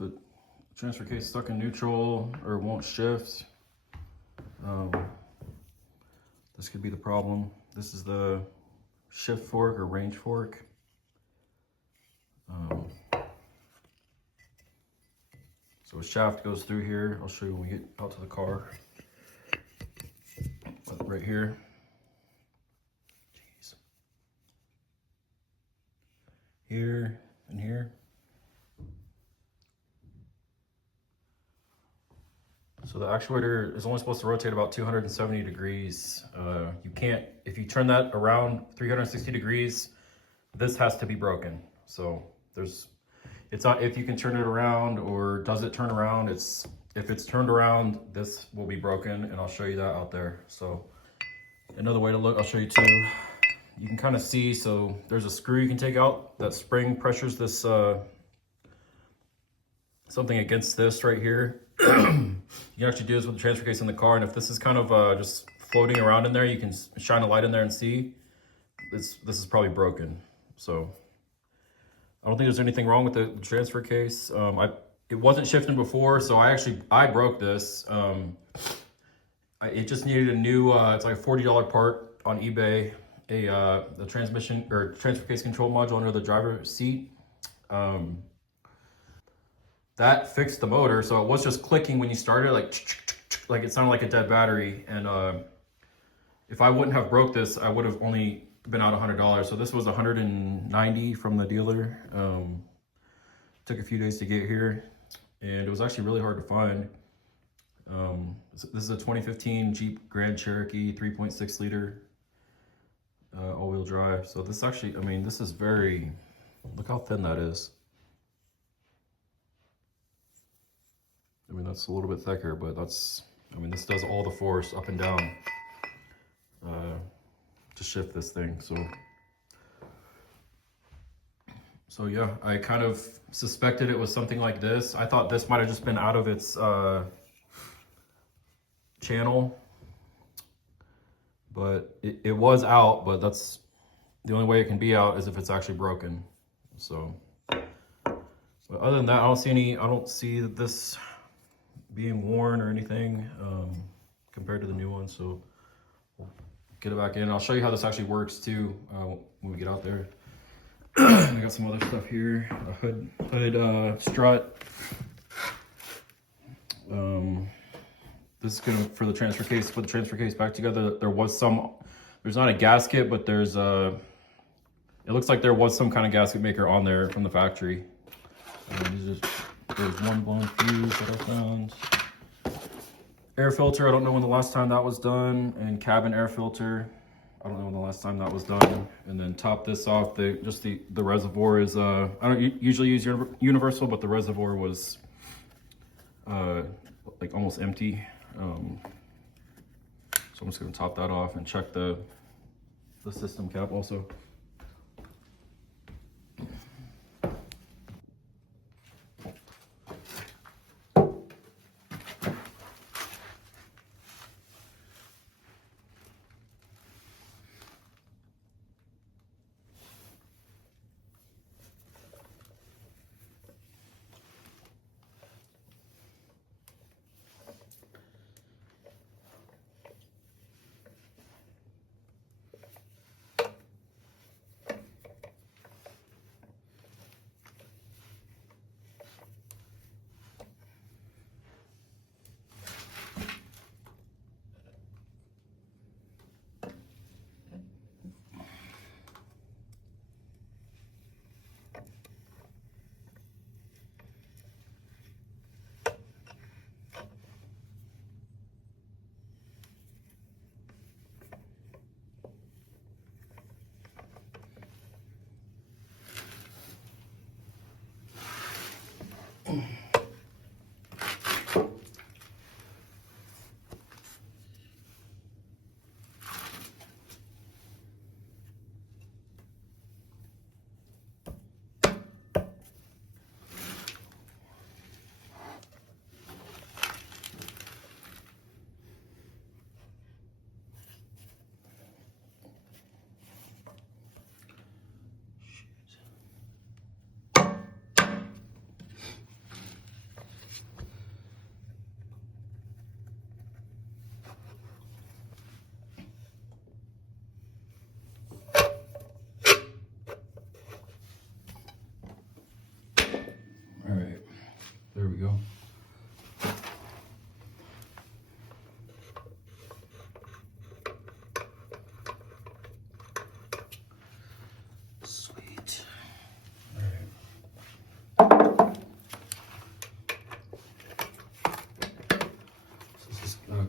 if the transfer case is stuck in neutral or won't shift, this could be the problem. This is the shift fork or range fork. So a shaft goes through here. I'll show you when we get out to the car. Right here. Jeez. Here and here. So the actuator is only supposed to rotate about 270 degrees. You can't, if you turn that around 360 degrees, this has to be broken. So it's not if you can turn it around or does it turn around. If it's turned around, this will be broken, and I'll show you that out there. So another way to look, I'll show you too. You can kind of see, so there's a screw you can take out. That spring pressures this, something against this right here. You can actually do this with the transfer case in the car, and if this is kind of just floating around in there, you can shine a light in there and see. This is probably broken. So I don't think there's anything wrong with the transfer case. It wasn't shifting before, so I broke this. It just needed a new, it's like a $40 part on eBay, the transmission or transfer case control module under the driver's seat. That fixed the motor, so it was just clicking when you started, like it sounded like a dead battery. And if I wouldn't have broke this, I would have only been out $100. So this was $190 from the dealer. Took a few days to get here, and it was actually really hard to find. This is a 2015 Jeep Grand Cherokee 3.6 liter all-wheel drive. So this actually, I mean, this is very, look how thin that is. I mean, that's a little bit thicker, but that's, I mean, this does all the force up and down to shift this thing. So yeah, I kind of suspected it was something like this. I thought this might have just been out of its channel, but it was out, but that's the only way it can be out is if it's actually broken. So, but other than that, I don't see this being worn or anything compared to the new one. So we'll get it back in. I'll show you how this actually works too when we get out there. I got some other stuff here. A hood strut. This is gonna for the transfer case. Put the transfer case back together. There's not a gasket, but there's it looks like there was some kind of gasket maker on there from the factory. There's one blown fuse that I found. Air filter, I don't know when the last time that was done. And cabin air filter, I don't know when the last time that was done. And then top this off, the reservoir is, I don't usually use universal, but the reservoir was like almost empty. So I'm just gonna top that off and check the system cap also.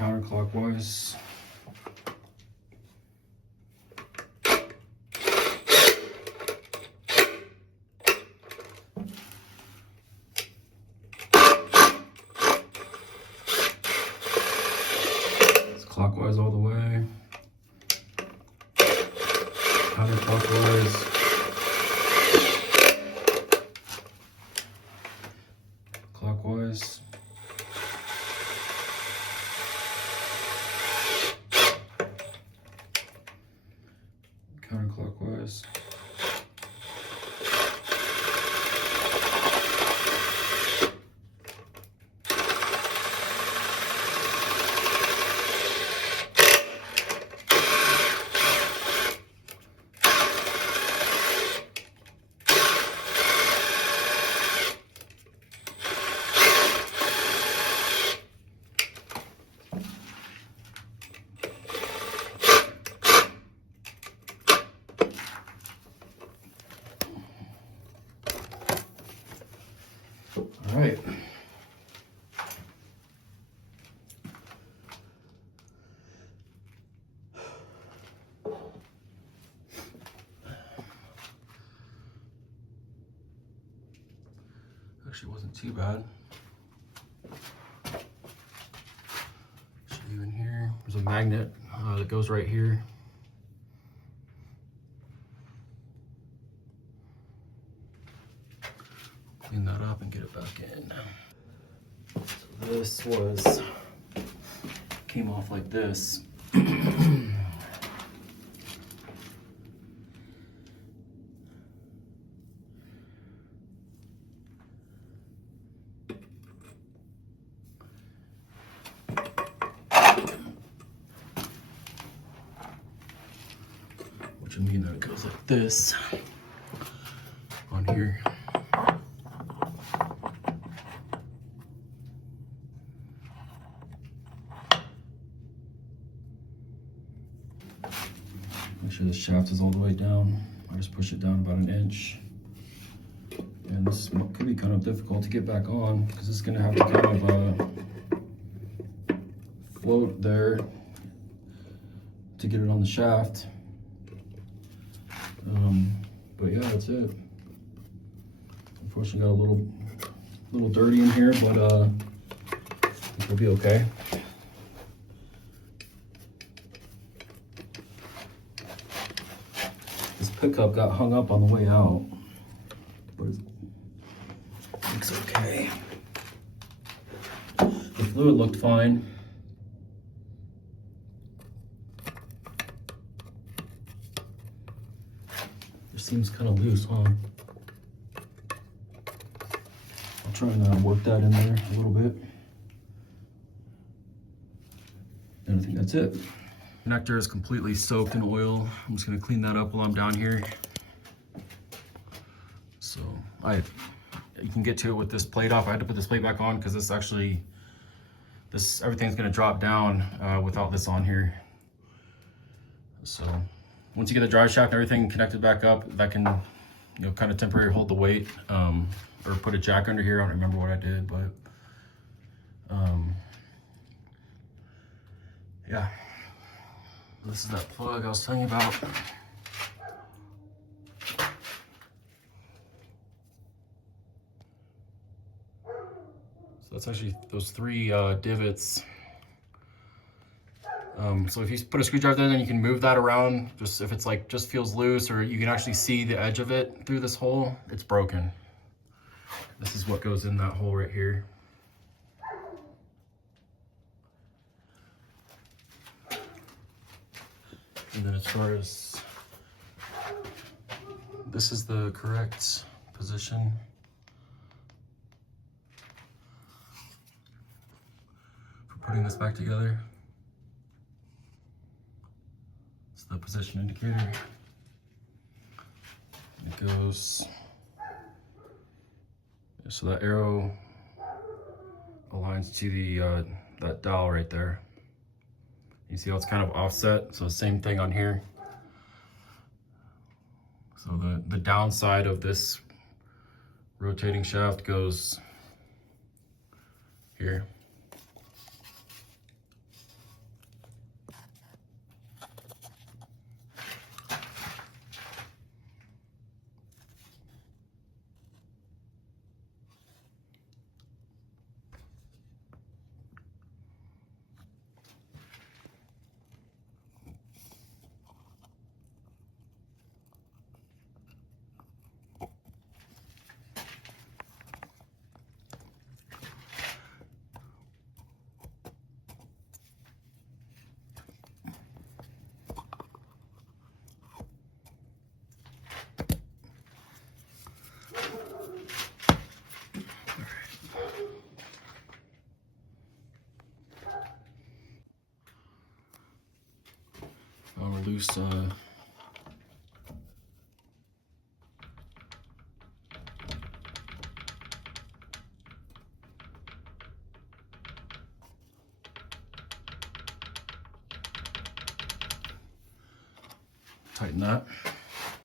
counterclockwise. It's clockwise all the way. Counterclockwise. Clockwise. Counterclockwise. All right. Actually wasn't too bad. Show you in here. There's a magnet that goes right here. Clean that up and get it back in. So this came off like this. Which would mean that it goes like this on here. Make sure the shaft is all the way down. I just push it down about an inch. And this could be kind of difficult to get back on because it's going to have to kind of float there to get it on the shaft. But yeah, that's it. Unfortunately, got a little dirty in here, but I think it'll be okay. This pickup got hung up on the way out, but it looks okay. The fluid looked fine. It seems kind of loose, huh? I'll try and work that in there a little bit. And I think that's it. Connector is completely soaked in oil. I'm just gonna clean that up while I'm down here. So you can get to it with this plate off. I had to put this plate back on because everything's gonna drop down without this on here. So once you get the drive shaft and everything connected back up, that can, kind of temporarily hold the weight, or put a jack under here. I don't remember what I did, but yeah. This is that plug I was telling you about. So that's actually those 3 divots. So if you put a screwdriver there, then you can move that around. Just if it's just feels loose, or you can actually see the edge of it through this hole, it's broken. This is what goes in that hole right here. And then as far as, this is the correct position. For putting this back together. It's the position indicator. It goes, so that arrow aligns to the that dial right there. You see how it's kind of offset? So same thing on here. So the downside of this rotating shaft goes here. on a loose tighten that.